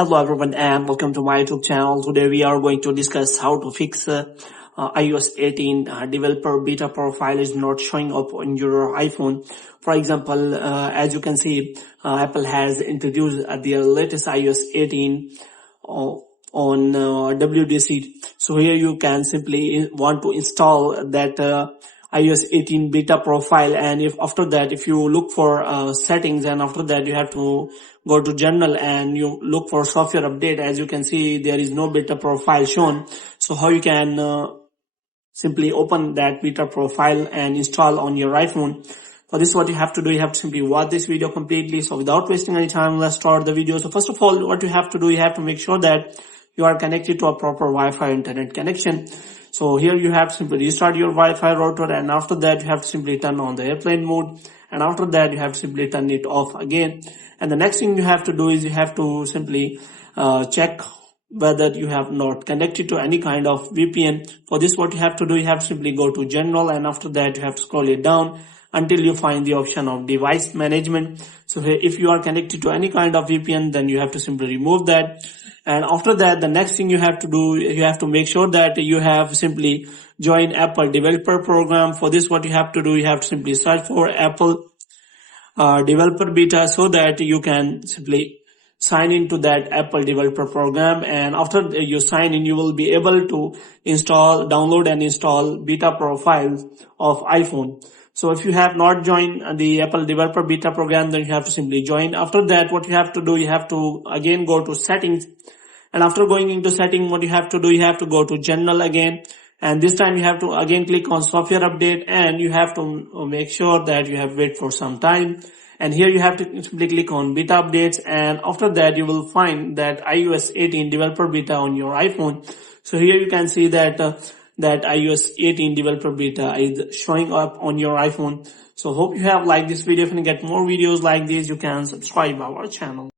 Hello everyone and welcome to my YouTube channel. Today we are going to discuss how to fix iOS 18 developer beta profile is not showing up on your iPhone. For example, as you can see, Apple has introduced their latest iOS 18 on WDC. So here you can simply want to install that iOS 18 beta profile, and if after that if you look for settings, and after that you have to go to general and you look for software update. As you can see, there is no beta profile shown. So how you can simply open that beta profile and install on your iPhone? For this, what you have to do, you have to simply watch this video completely. So without wasting any time, let's start the video. So first of all, what you have to do, you have to make sure that you are connected to a proper Wi-Fi internet connection. So here you have to simply restart your Wi-Fi router, and after that you have to simply turn on the airplane mode, and after that you have to simply turn it off again. And the next thing you have to do is you have to simply check whether you have not connected to any kind of VPN. For this, what you have to do, you have to simply go to general, and after that you have to scroll it down until you find the option of device management. So here, if you are connected to any kind of VPN, then you have to simply remove that. And after that, the next thing you have to do, you have to make sure that you have simply joined Apple developer program. For this, what you have to do, you have to simply search for Apple developer beta, so that you can simply sign into that Apple developer program. And after you sign in, you will be able to download and install beta profiles of iPhone. So if you have not joined the Apple developer beta program, then you have to simply join. After that, what you have to do, you have to again go to settings, and after going into setting, what you have to do, you have to go to general again, and this time you have to again click on software update, and you have to make sure that you have wait for some time. And here you have to simply click on beta updates, and after that you will find that iOS 18 developer beta on your iPhone. So here you can see that that iOS 18 developer beta is showing up on your iPhone. So hope you have liked this video. If you get more videos like this, you can subscribe our channel.